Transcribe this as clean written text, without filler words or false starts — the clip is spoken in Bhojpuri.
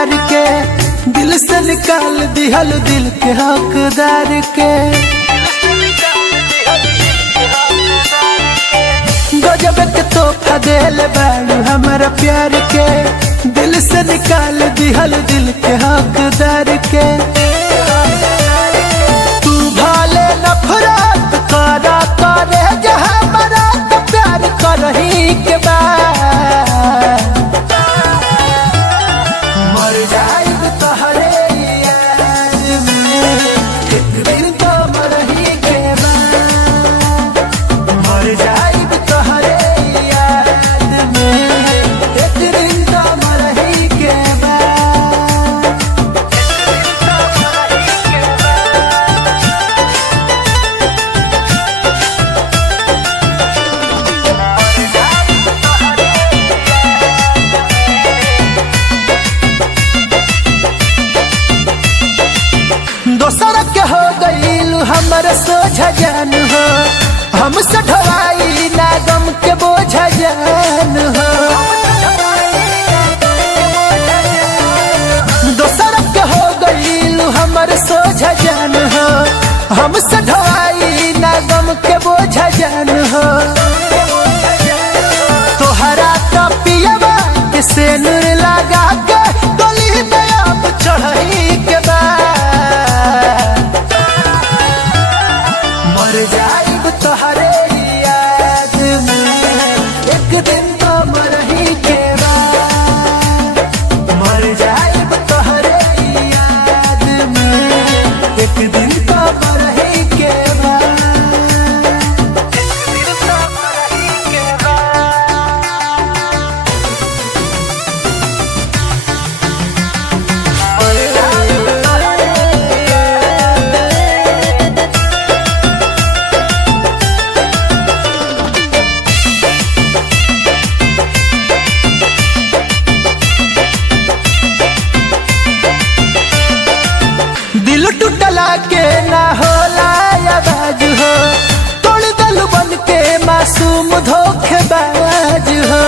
प्यार के, दिल से निकाल दिहल दिल के हकदार के। गजब के तोहफा देले बाड़ू हमारा प्यार के, दिल से निकाल दिहल दिल के हकदार के। तू भाले नफरत करा करे जहाँ मरा तो प्यार करही के बाद मर जाइब तोहरे याद में, एक दिन तो मरही के बाद मर जाइब तोहरे याद में, एक दिन तो मरही के बाद। दोसर के हो गईल हमर सोझा जान हो, हमसे ढवाई ना गम के बोझा जान हो। दोसर के हो गईल हमर सोझा जान हो, हमसे ढवाई ना गम के बोझा जान हो। तोहरा तो पियवा के सेनुर लगा के गली में अब चढ़ही के बाद मर जाइब तोहरे याद में, एक दिन तो मरही के बाद मर जाइब तोहरे याद में, एक दिन तो मरही के बाद। एक दिन तो मरही के दिल टूटला के ना होला आवाज हो, तोड़ दल बन के मासूम धोखेबाज हो।